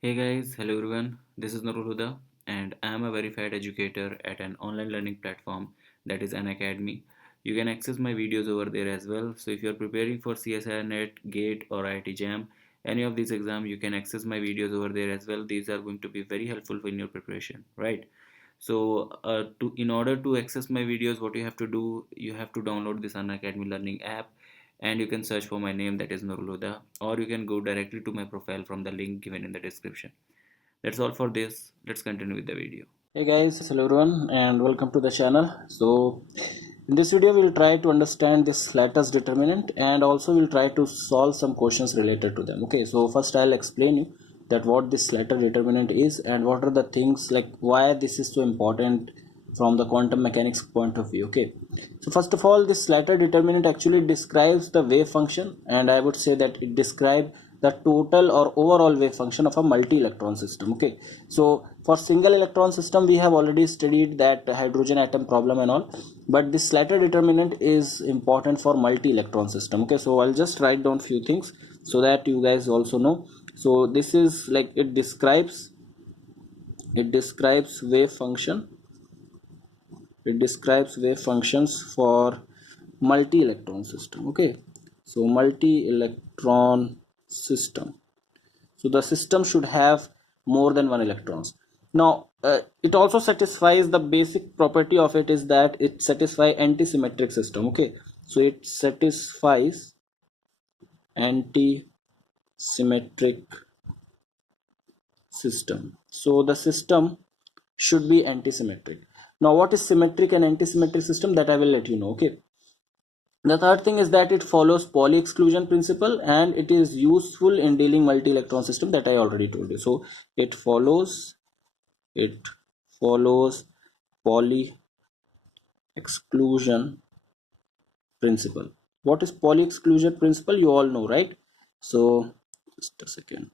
Hey guys, hello everyone. This is Nurul Huda and I am a verified educator at an online learning platform that is an academy. You can access my videos over there as well. So if you are preparing for CSIR NET, GATE or IIT JAM, any of these exams, you can access my videos over there as well. These are going to be very helpful in your preparation, right? So in order to access my videos, what you have to do, you have to download this Unacademy Learning app and you can search for my name, that is Nurul Huda, or you can go directly to my profile from the link given in the description. That's all for this. Let's continue with the video. Hey guys, hello everyone and welcome to the channel. So in this video we'll try to understand this Slater's determinant and also we'll try to solve some questions related to them. Okay, so first I'll explain you that what this Slater determinant is and what are the things, like why this is so important from the quantum mechanics point of view. Okay, so first of all, this Slater determinant actually describes the wave function, and I would say that it describes the total or overall wave function of a multi-electron system. Okay, so for single electron system we have already studied that hydrogen atom problem and all, but this Slater determinant is important for multi-electron system. Okay, so I'll just write down few things so that you guys also know. So this is like it describes wave function. It describes wave functions for multi-electron system. Okay, so multi-electron system, so the system should have more than one electrons. Now it also satisfies the basic property of it is that it satisfies anti-symmetric system. Okay, so it satisfies anti-symmetric system, so the system should be anti-symmetric. Now what is symmetric and anti-symmetric system, that I will let you know. Okay, the third thing is that it follows Pauli exclusion principle and it is useful in dealing multi-electron system, that I already told you. So it follows Pauli exclusion principle. What is Pauli exclusion principle? You all know, right? So just a second.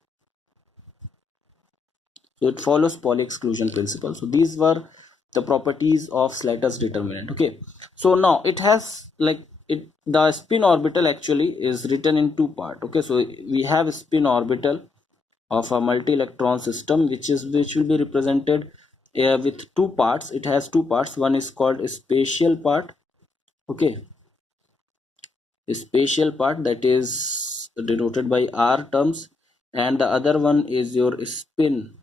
So it follows Pauli exclusion principle. So these were the properties of Slater's determinant. Okay, so now it has the spin orbital actually is written in two parts. Okay, so we have a spin orbital of a multi-electron system which will be represented with two parts. It has two parts. One is called a spatial part. Okay, a spatial part that is denoted by R terms, and the other one is your spin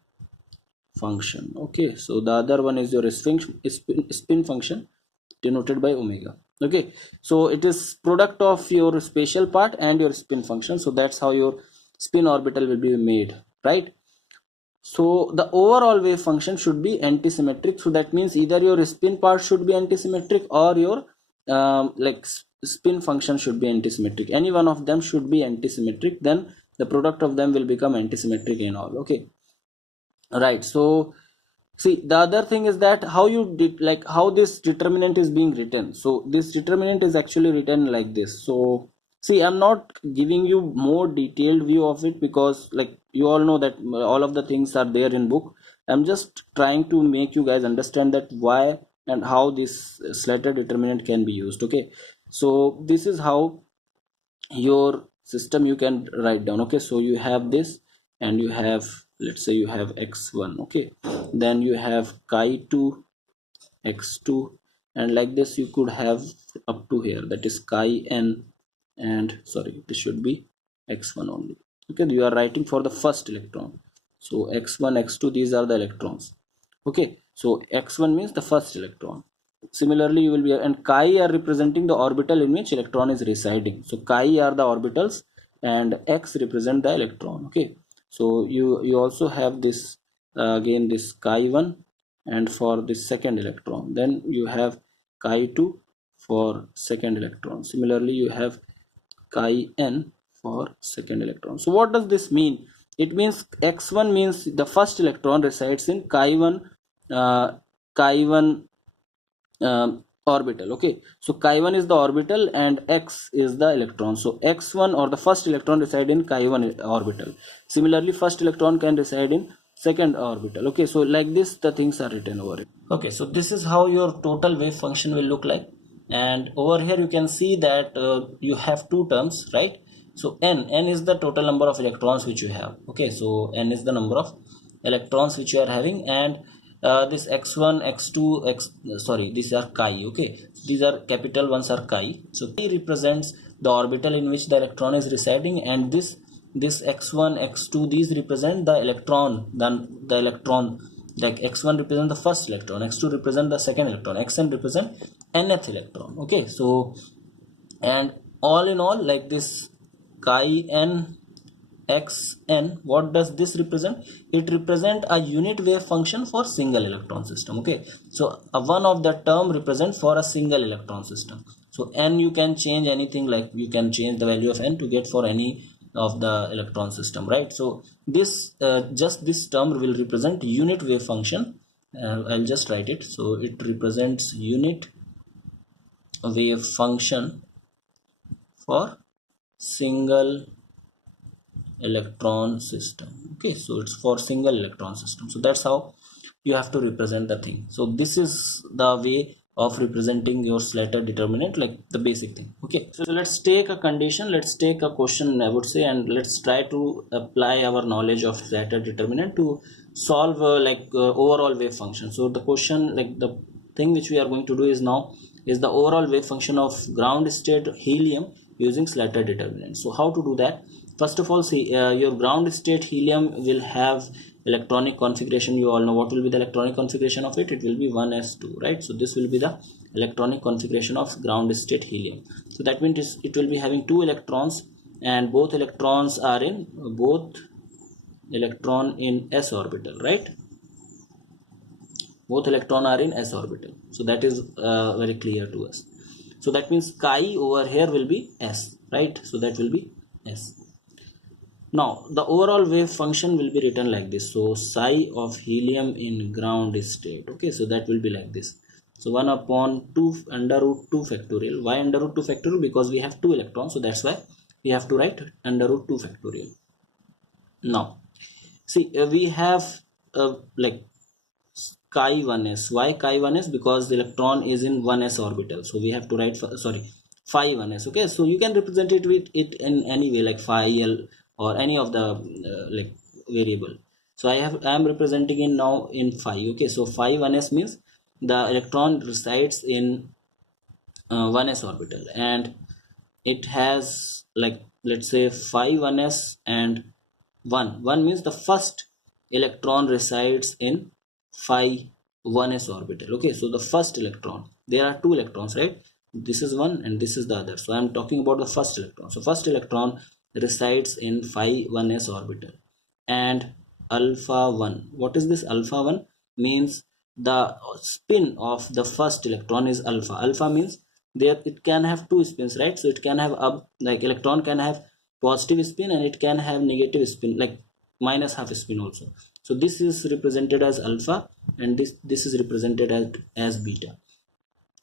function. Okay, so the other one is your spin function denoted by omega. Okay, so it is product of your spatial part and your spin function, so that's how your spin orbital will be made, right? So the overall wave function should be anti-symmetric, so that means either your spin part should be anti-symmetric or your spin function should be anti-symmetric. Any one of them should be anti-symmetric, then the product of them will become anti-symmetric and all. Okay, right. So see, the other thing is that how you did, like how this determinant is being written. So this determinant is actually written like this. So see, I'm not giving you more detailed view of it because like you all know that all of the things are there in book. I'm just trying to make you guys understand that why and how this Slater determinant can be used. Okay, so this is how your system you can write down. Okay, so you have this and you have, let's say you have x1. Okay, then you have chi2, x2, and like this you could have up to here, that is chi n, and sorry, this should be x1 only. Okay, you are writing for the first electron, so x1, x2, these are the electrons. Okay, so x1 means the first electron. Similarly you will be, and chi are representing the orbital in which electron is residing. So chi are the orbitals and x represent the electron. Okay, so you also have this again this chi1, and for this second electron then you have chi2 for second electron. Similarly you have chi n for second electron. So what does this mean? It means x1 means the first electron resides in chi1 chi1 orbital. Okay, so chi1 is the orbital and x is the electron. So x1 or the first electron reside in chi1 orbital. Similarly first electron can reside in second orbital. Okay, so like this the things are written over it. Okay, so this is how your total wave function will look like, and over here you can see that you have two terms, right? So n is the total number of electrons which you have. Okay, so n is the number of electrons which you are having, and this x1 x2 x sorry, these are chi. Okay, these are capital ones are chi. So chi represents the orbital in which the electron is residing, and this x1 x2, these represent the electron. Then the electron, like x1 represent the first electron, x2 represent the second electron, xn represent nth electron. Okay, so and all in all, like this chi n x n, what does this represent? It represent a unit wave function for single electron system. Okay, so one of the term represent for a single electron system. So n, you can change anything, like you can change the value of n to get for any of the electron system, right? So this just this term will represent unit wave function. I'll just write it. So it represents unit wave function for single electron system. Okay, so it's for single electron system. So that's how you have to represent the thing. So this is the way of representing your Slater determinant, like the basic thing. Okay, so let's take a condition, let's take a question, I would say, and let's try to apply our knowledge of Slater determinant to solve overall wave function. So the question, like the thing which we are going to do is now is the overall wave function of ground state helium using Slater determinant. So how to do that? First of all, see, your ground state helium will have electronic configuration. You all know what will be the electronic configuration of it. It will be 1s2, right? So this will be the electronic configuration of ground state helium. So that means it will be having two electrons, and both electrons are in s orbital, right? Both electron are in s orbital. So that is very clear to us. So that means chi over here will be s, right? So that will be s. Now the overall wave function will be written like this. So psi of helium in ground state. Okay, so that will be like this. So 1 upon 2 under root 2 factorial. Why under root 2 factorial? Because we have two electrons, so that's why we have to write under root 2 factorial. Now see, we have like chi 1s. Why chi 1s? Because the electron is in 1s orbital, so we have to write phi 1s. Okay, so you can represent it with it in any way, like phi l or any of the like variable. So I am representing it now in phi. Okay, so phi 1s means the electron resides in 1s orbital, and it has, like, let's say phi 1s and 1 means the first electron resides in phi 1s orbital. Okay, so the first electron, there are two electrons, right? This is one and this is the other, so I'm talking about the first electron. So first electron resides in phi 1s orbital. And alpha 1, what is this alpha 1? Means the spin of the first electron is alpha. Alpha means there it can have two spins, right? So it can have up, like electron can have positive spin and it can have negative spin, like minus half spin also. So this is represented as alpha, and this is represented as beta.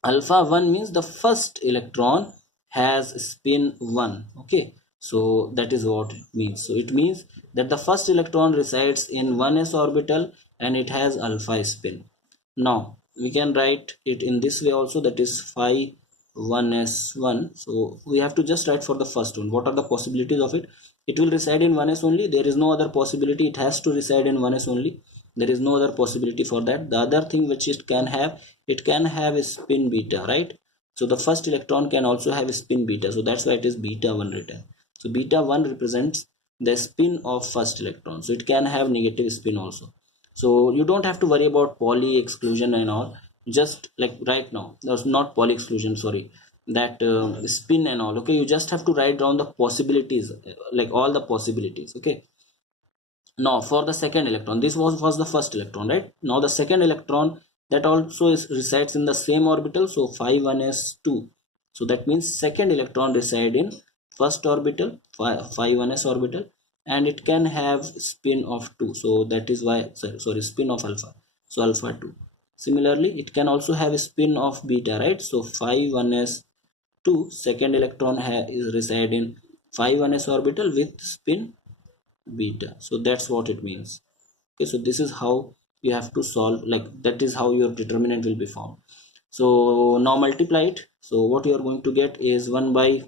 Alpha 1 means the first electron has spin 1. Okay, so that is what it means. So it means that the first electron resides in 1s orbital and it has alpha spin. Now we can write it in this way also, that is phi 1s1. So we have to just write for the first one, what are the possibilities of it. It will reside in 1s only, there is no other possibility. It has to reside in 1s only, there is no other possibility for that. The other thing which it can have, it can have a spin beta, right? So the first electron can also have a spin beta, so that's why it is beta 1 written. So beta 1 represents the spin of first electron, so it can have negative spin also. So you don't have to worry about Pauli exclusion and all. Just like right now, there's not Pauli exclusion, sorry, that spin and all. Okay, you just have to write down the possibilities, like all the possibilities. Okay, now for the second electron, this was the first electron, right? Now the second electron, that also resides in the same orbital, so phi 1s2. So that means second electron reside in first orbital, phi 1s orbital, and it can have spin of 2. So that is why, sorry, spin of alpha, so alpha 2. Similarly, it can also have a spin of beta, right? So phi 1s2, second electron is reside in phi 1s orbital with spin beta. So that's what it means. Okay, so this is how you have to solve, like that is how your determinant will be found. So now multiply it. So what you are going to get is 1 by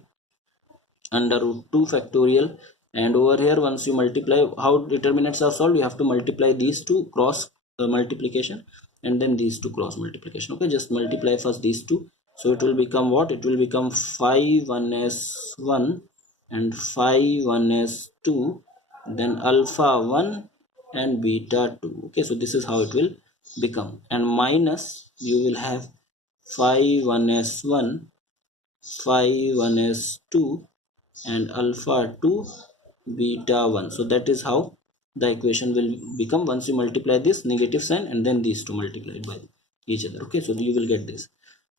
under root 2 factorial, and over here once you multiply, how determinants are solved, you have to multiply these two cross multiplication, and then these two cross multiplication. Okay, just multiply first these two, so it will become what, it will become phi 1s1 and phi 1s2, then alpha 1 and beta 2. Okay, so this is how it will become, and minus you will have phi 1s1, phi 1s2 and alpha 2 beta 1. So that is how the equation will become once you multiply this negative sign and then these two multiplied by each other. Okay, so you will get this.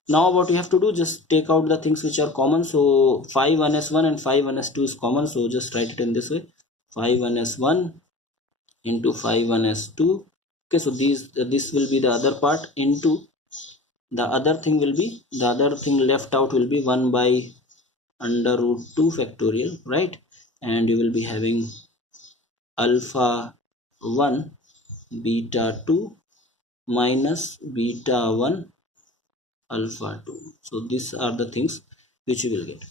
Now what you have to do, just take out the things which are common. So phi 1s1 and phi 1s2 is common, so just write it in this way, phi 1s1 into phi 1s2. Okay, so these this will be the other part, into the other thing will be, the other thing left out will be 1 by under root 2 factorial, right? And you will be having alpha 1 beta 2 minus beta 1 alpha 2. So these are the things which you will get.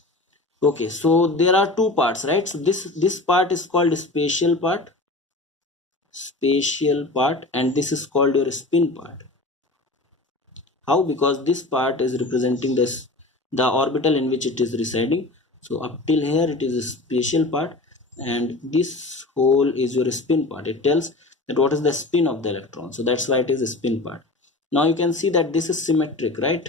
Okay, so there are two parts, right? So this part is called spatial part, and this is called your spin part. How? Because this part is representing this, the orbital in which it is residing. So up till here it is a spatial part, and this whole is your spin part. It tells that what is the spin of the electron, so that's why it is a spin part. Now you can see that this is symmetric, right?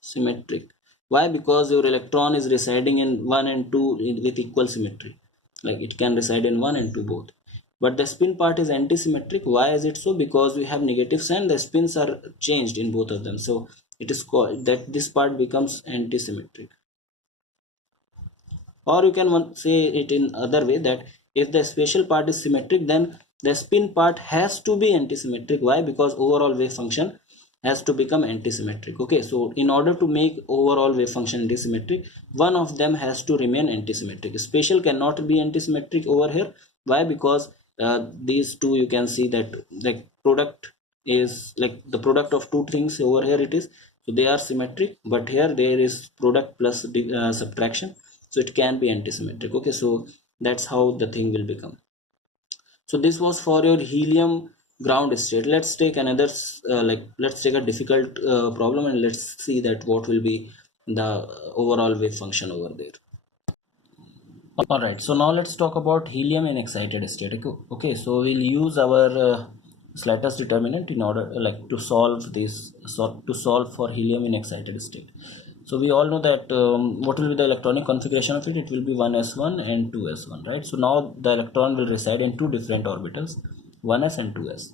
Symmetric. Why? Because your electron is residing in 1 and 2 with equal symmetry, like it can reside in 1 and 2 both. But the spin part is anti-symmetric. Why is it so? Because we have negative sign, the spins are changed in both of them, so it is called that this part becomes anti-symmetric. Or you can say it in other way, that if the spatial part is symmetric, then the spin part has to be anti-symmetric. Why? Because overall wave function has to become anti-symmetric. Okay, so in order to make overall wave function anti-symmetric, one of them has to remain anti-symmetric. Spatial cannot be anti-symmetric over here. Why? Because these two, you can see that the product is like the product of two things. Over here it is, so they are symmetric, but here there is product plus subtraction, so it can be anti-symmetric. Okay, so that's how the thing will become. So this was for your helium ground state. Let's take another let's take a difficult problem, and let's see that what will be the overall wave function over there. All right, so now let's talk about helium in excited state. Okay, so we'll use our Slater's determinant in order to solve this, to solve for helium in excited state. So we all know that what will be the electronic configuration of it? It will be 1s1 and 2s1, right? So now the electron will reside in two different orbitals, 1s and 2s.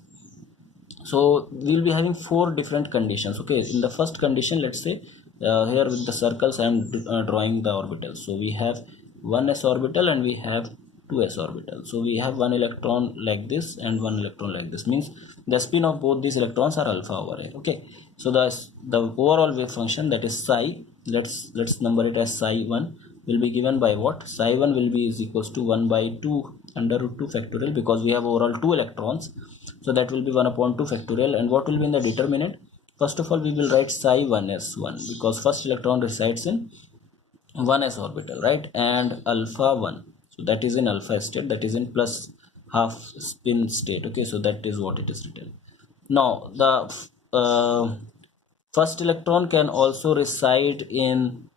So we'll be having four different conditions. Okay, in the first condition, let's say here with the circles I'm drawing the orbitals. So we have 1s orbital and we have 2s orbital. So we have one electron like this and one electron like this, means the spin of both these electrons are alpha over here. Okay, so the overall wave function, that is psi, let's number it as psi 1, will be given by what? Psi 1 will be is equals to 1 by 2 under root 2 factorial, because we have overall 2 electrons, so that will be 1 upon 2 factorial. And what will be in the determinant? First of all, we will write psi 1s1, because first electron resides in 1s orbital, right? And alpha 1, so that is in alpha state, that is in plus half spin state. Okay, so that is what it is written. Now the first electron can also reside in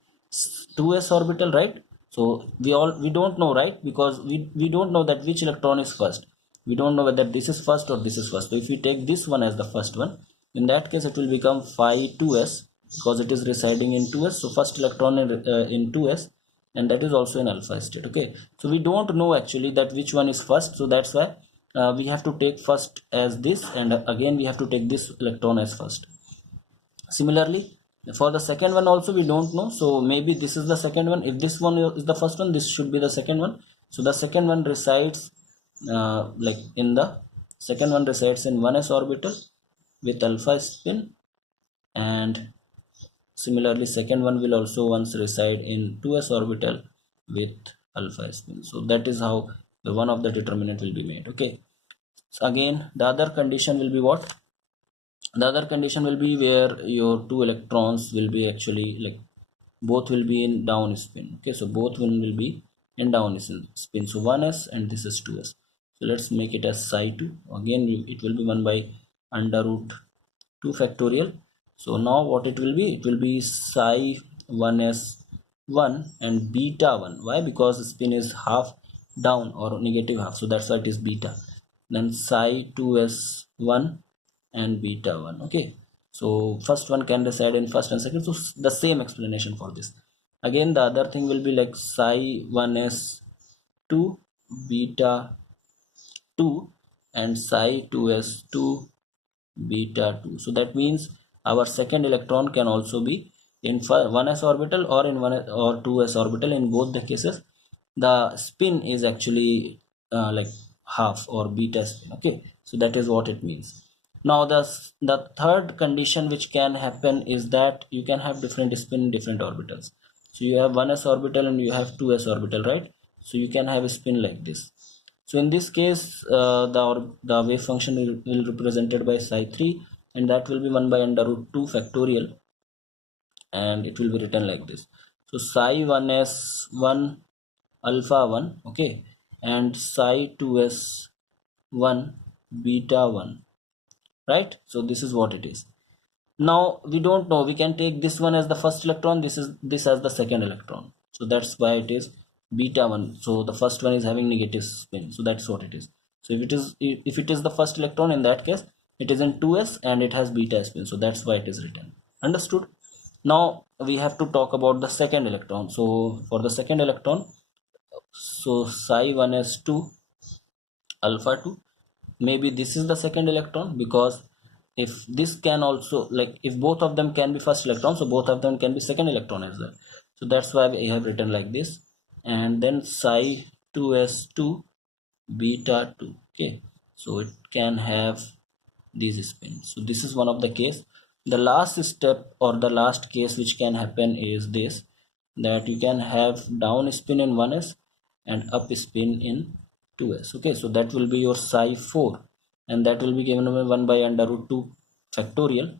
2s orbital, right? So we don't know, right? Because we don't know that which electron is first. We don't know whether this is first or this is first. So if we take this one as the first one, in that case it will become phi 2s, because it is residing in 2s. So first electron in 2s, and that is also in alpha state. Okay, so we don't know actually that which one is first, so that's why we have to take first as this, and again we have to take this electron as first. Similarly, for the second one also we don't know, so maybe this is the second one. If this one is the first one, this should be the second one. So the second one resides in the second one resides in 1s orbital with alpha spin, and similarly second one will also once reside in 2s orbital with alpha spin. So that is how the one of the determinant will be made. Okay, so again the other condition will be what? The other condition will be where your two electrons will be actually both will be in down spin. Okay, so both one will be in down spin. So 1s and this is 2s. So let's make it as psi 2. Again it will be 1 by under root 2 factorial. So now what it will be? It will be psi 1s 1 and beta 1. Why? Because spin is half down or negative half, so that's why it is beta. Then psi 2s 1 and beta 1. Okay, so first one can reside in first and second, so the same explanation for this. Again the other thing will be like psi 1s 2 beta 2 and psi 2s 2 beta 2. So that means our second electron can also be in 1s orbital or in 1 or 2s orbital. In both the cases the spin is actually like half or beta spin. Okay, so that is what it means. Now the third condition which can happen is that you can have different spin in different orbitals. So you have 1s orbital and you have 2s orbital, right? So you can have a spin like this. So in this case, the wave function will represented by psi 3, and that will be 1 by under root 2 factorial, and it will be written like this. So psi 1s 1 alpha 1, okay, and psi 2s 1 beta 1, right? So this is what it is. Now we don't know, we can take this one as the first electron, this as the second electron, so that's why it is beta 1. So the first one is having negative spin, so that's what it is. So if it is the first electron, in that case it is in 2s and it has beta spin, so that's why it is written. Understood? Now we have to talk about the second electron. So for the second electron, so psi 1s2 alpha 2, maybe this is the second electron, because if this can also, like if both of them can be first electron, so both of them can be second electron as well. So that's why I have written like this. And then psi 2s2 beta 2. Okay, so it can have these spins. So this is one of the case. The last step or the last case which can happen is this, that you can have down spin in 1s and up spin in 2s. Okay, so that will be your psi 4, and that will be given by 1 by under root 2 factorial.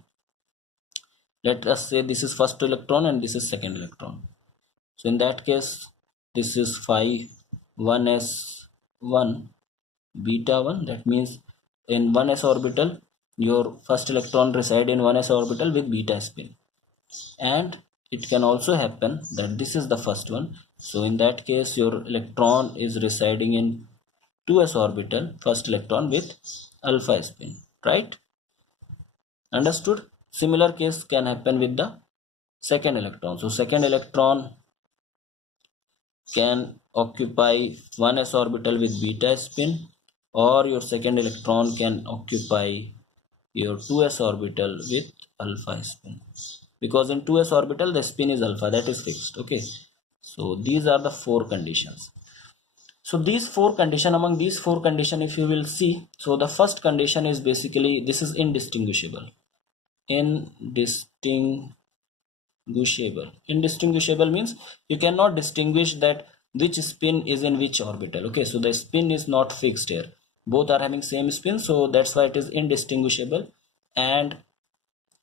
Let us say this is first electron and this is second electron. So in that case this is phi 1s 1 beta 1. That means in 1s orbital your first electron reside in 1s orbital with beta spin, and it can also happen that this is the first one. So in that case your electron is residing in 2s orbital, first electron with alpha spin, right? Understood? Similar case can happen with the second electron. So second electron can occupy 1s orbital with beta spin, or your second electron can occupy your 2s orbital with alpha spin, because in 2s orbital the spin is alpha, that is fixed. Okay, so these are the four conditions. So these four condition, among these four condition, if you will see, so the first condition is basically this is indistinguishable. Indistinguishable means you cannot distinguish that which spin is in which orbital. Okay, so the spin is not fixed here, both are having same spin, so that's why it is indistinguishable. And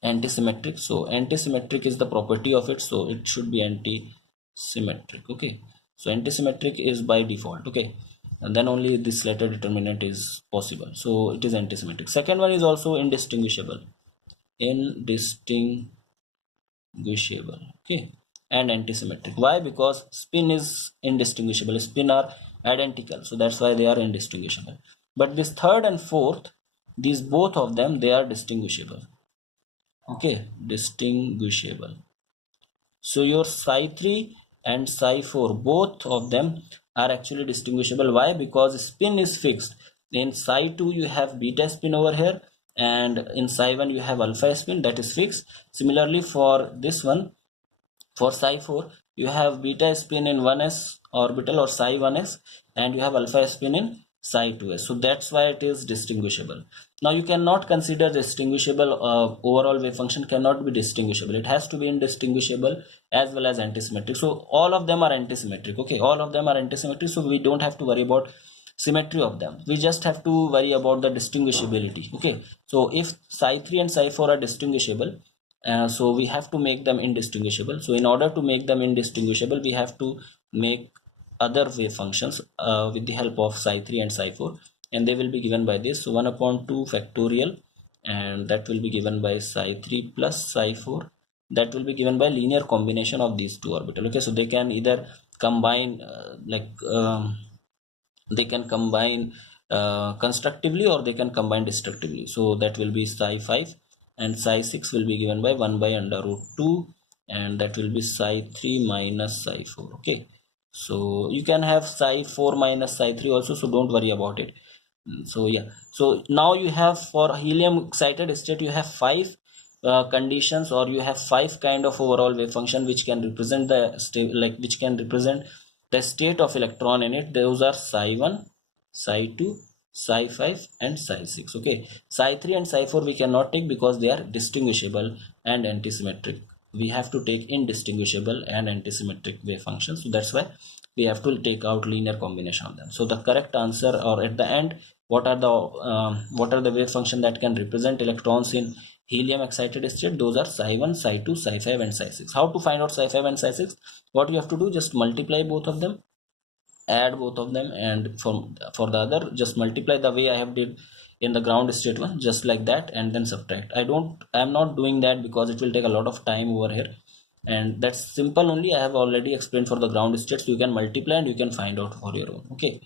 antisymmetric, so antisymmetric is the property of it, so it should be antisymmetric. Okay, so antisymmetric is by default. Okay, and then only this Slater determinant is possible, so it is antisymmetric. Second one is also indistinguishable. Okay, and antisymmetric. Why? Because spin is indistinguishable, spin are identical, so that's why they are indistinguishable. But this third and fourth, these both of them, they are distinguishable. Okay, distinguishable. So your psi 3 and psi 4, both of them are actually distinguishable. Why? Because spin is fixed. In psi 2 you have beta spin over here, and in psi 1 you have alpha spin, that is fixed. Similarly for this one, for psi 4 you have beta spin in 1s orbital or psi 1s, and you have alpha spin in psi 2s, so that's why it is distinguishable. Now you cannot consider distinguishable, overall wave function cannot be distinguishable, it has to be indistinguishable as well as antisymmetric. So all of them are antisymmetric. Okay, all of them are antisymmetric, so we don't have to worry about symmetry of them, we just have to worry about the distinguishability. Okay, so if psi 3 and psi 4 are distinguishable, So we have to make them indistinguishable. So in order to make them indistinguishable, we have to make other wave functions with the help of psi3 and psi4, and they will be given by this. So 1 upon 2 factorial, and that will be given by psi3 plus psi4. That will be given by linear combination of these two orbital. Okay, so they can either combine they can combine constructively, or they can combine destructively. So that will be psi 5, and psi 6 will be given by 1 by under root 2, and that will be psi 3 minus psi 4. Okay, so you can have psi 4 minus psi 3 also, so don't worry about it. So yeah, so now you have, for helium excited state, you have five conditions, or you have five kind of overall wave function which can represent the state, like which can represent the state of electron in it. Those are psi 1, psi 2, psi 5 and psi 6. Okay, psi 3 and psi 4 we cannot take because they are distinguishable and antisymmetric. We have to take indistinguishable and antisymmetric wave functions, so that's why we have to take out linear combination of them. So the correct answer, or at the end, what are the wave function that can represent electrons in helium excited state? Those are psi 1, psi 2, psi 5 and psi 6. How to find out psi 5 and psi 6? What you have to do, just multiply both of them, add both of them, and for the other, just multiply the way I have did in the ground state one, just like that, and then subtract. I'm not doing that because it will take a lot of time over here, and that's simple only. I have already explained for the ground state, so you can multiply and you can find out for your own. Okay,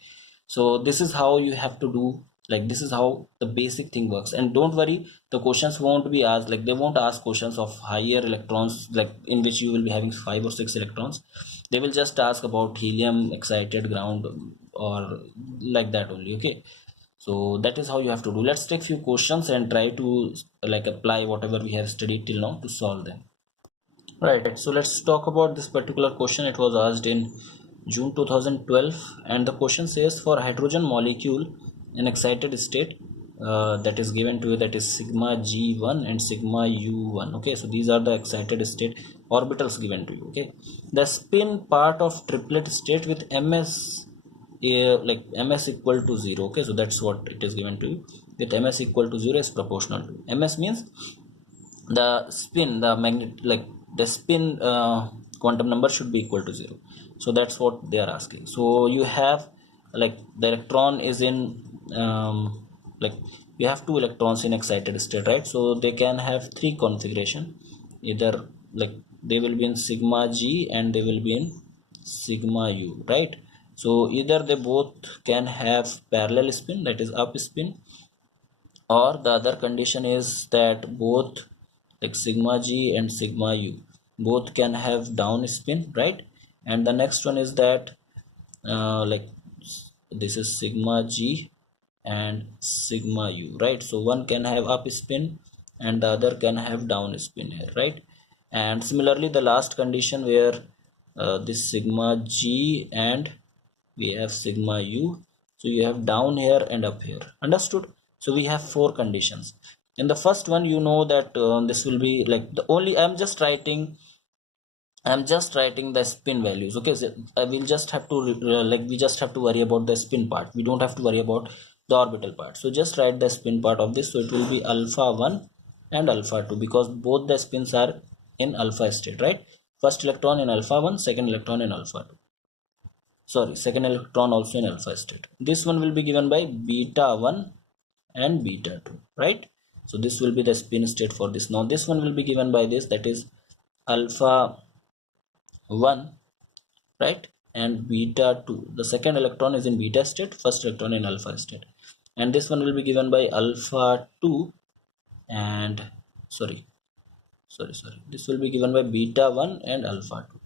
so this is how you have to do, like this is how the basic thing works. And don't worry, the questions won't be asked, like they won't ask questions of higher electrons, like in which you will be having 5 or 6 electrons. They will just ask about helium excited ground, or like that only. Okay, so that is how you have to do. Let's take few questions and try to like apply whatever we have studied till now to solve them. Right, so let's talk about this particular question. It was asked in June 2012, and the question says, for hydrogen molecule in excited state, that is given to you, that is sigma g1 and sigma u1. Okay, so these are the excited state orbitals given to you. Okay, the spin part of triplet state with ms, like ms equal to 0. Okay, so that's what it is given to you, with ms equal to 0 is proportional to ms, means the spin, the magnet, like the spin quantum number should be equal to 0. So that's what they are asking. So you have, like the electron is in, like you have two electrons in excited state, right? So they can have three configuration, either like they will be in sigma g and they will be in sigma u, right? So either they both can have parallel spin, that is up spin, or the other condition is that both, like sigma g and sigma u, both can have down spin, right? And the next one is that like this is sigma g and sigma u, right? So one can have up spin and the other can have down spin here, right? And similarly the last condition where this sigma g and we have sigma u, so you have down here and up here. Understood? So we have four conditions. In the first one, you know that this will be like the only, I'm just writing the spin values. Okay, so I will just have to like we just have to worry about the spin part. We don't have to worry about the orbital part. So just write the spin part of this. So it will be alpha 1 and alpha 2, because both the spins are in alpha state, right? First electron in alpha 1, second electron in alpha 2. Sorry, second electron also in alpha state. This one will be given by beta 1 and beta 2, right? So this will be the spin state for this. Now this one will be given by this, that is alpha 1, right, and beta 2. The second electron is in beta state, first electron in alpha state. And this one will be given by alpha 2 and sorry, this will be given by beta 1 and alpha 2.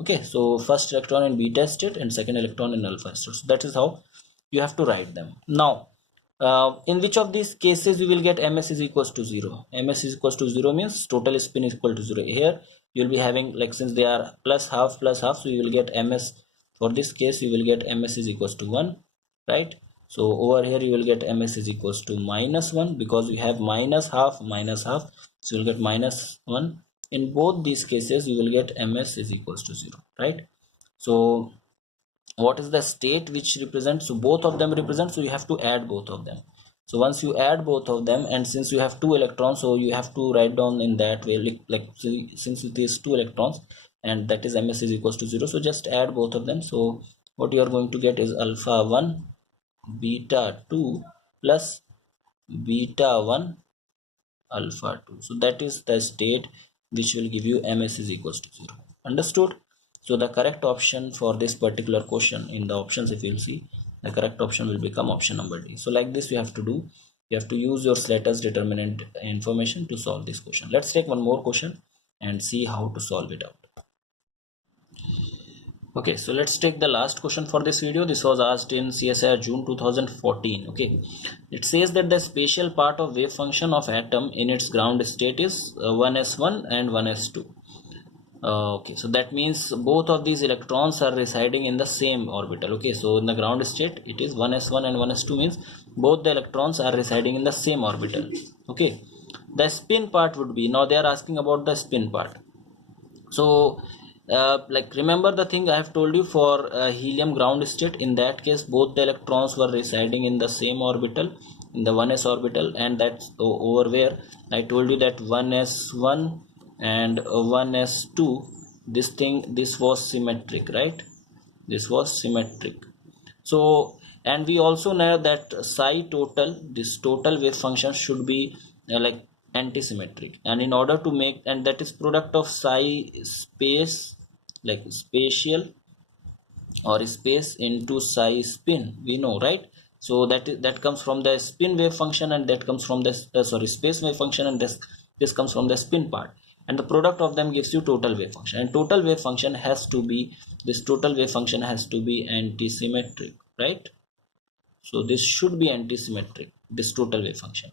Okay, so first electron in beta state and second electron in alpha state. So that is how you have to write them. Now in which of these cases you will get ms is equals to 0? Ms is equals to 0 means total spin is equal to 0. Here you will be having, like since they are plus half, so you will get ms, for this case you will get ms is equals to 1, right? So over here you will get ms is equals to minus 1, because you have minus half, so you will get minus 1. In both these cases you will get ms is equals to 0, right? So what is the state which represents? So both of them represent, so you have to add both of them. So once you add both of them, and since you have two electrons, so you have to write down in that way, like since it is two electrons and that is ms is equals to 0, so just add both of them. So what you are going to get is alpha 1 beta 2 plus beta 1 alpha 2. So that is the state which will give you ms is equals to 0. Understood? So the correct option for this particular question in the options, if you'll see, the correct option will become option number D. So like this you have to do. You have to use your Slater's determinant information to solve this question. Let's take one more question and see how to solve it out. Okay, so let's take the last question for this video. This was asked in CSIR June 2014. Okay, it says that the spatial part of wave function of atom in its ground state is 1s1 and 1s2. Okay, so that means both of these electrons are residing in the same orbital. Okay, so in the ground state it is 1s1 and 1s2, means both the electrons are residing in the same orbital. Okay, the spin part would be, now they are asking about the spin part. So like remember the thing I have told you for helium ground state, in that case both the electrons were residing in the same orbital, in the 1s orbital, and that's over where I told you that 1s1 and 1s2, this was symmetric, right? This was symmetric. So, and we also know that psi total, this total wave function should be like antisymmetric, and in order to make, and that is product of psi space, like spatial or space into psi spin, we know, right? So that comes from the spin wave function, and that comes from the space wave function, and this comes from the spin part, and the product of them gives you total wave function, and total wave function has to be, this total wave function has to be antisymmetric, right? So this should be antisymmetric, this total wave function.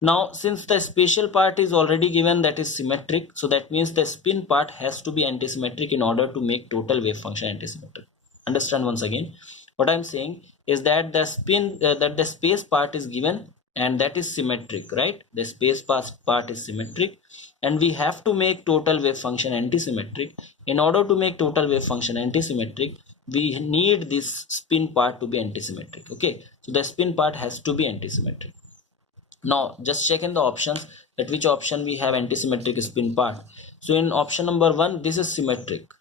Now since the spatial part is already given, that is symmetric, so that means the spin part has to be antisymmetric in order to make total wave function antisymmetric. Understand once again, what I'm saying is that the spin that the space part is given, and that is symmetric, right? The space part is symmetric, and we have to make total wave function antisymmetric. In order to make total wave function antisymmetric, we need this spin part to be antisymmetric. Okay, so the spin part has to be antisymmetric. Now just check in the options at which option we have antisymmetric spin part. So in option number 1, this is symmetric,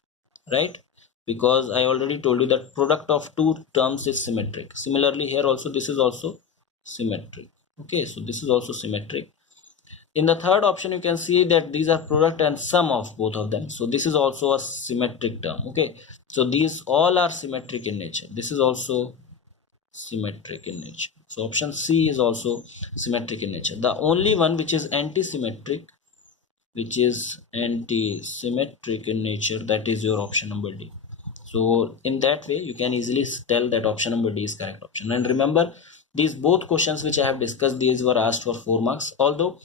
right? Because I already told you that product of two terms is symmetric. Similarly here also this is also symmetric. Okay, so this is also symmetric. In the third option you can see that these are product and sum of both of them, so this is also a symmetric term. Okay, so these all are symmetric in nature. This is also symmetric in nature. So option C is also symmetric in nature. The only one which is anti-symmetric in nature, that is your option number D. So in that way you can easily tell that option number D is correct option. And remember, these both questions which I have discussed, these were asked for 4 marks. Although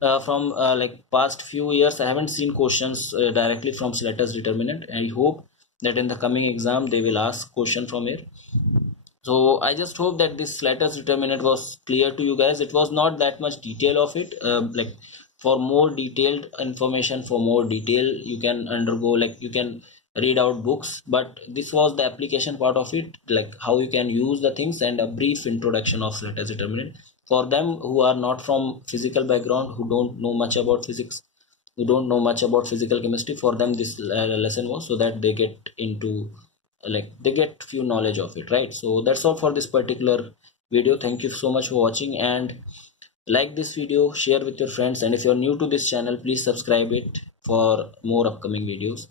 from like past few years I haven't seen questions directly from Slater's determinant. I hope that in the coming exam they will ask question from here. So I just hope that this Slater's determinant was clear to you guys. It was not that much detail of it. Like for more detailed information, for more detail, you can undergo, like you can read out books, but this was the application part of it, like how you can use the things, and a brief introduction of Slater's determinant for them who are not from physical background, who don't know much about physics, who don't know much about physical chemistry. For them this lesson was so that they get into, like they get few knowledge of it, right? So that's all for this particular video. Thank you so much for watching, and like this video, share with your friends, and if you're new to this channel, please subscribe it for more upcoming videos.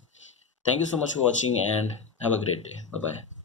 Thank you so much for watching, and have a great day. Bye bye.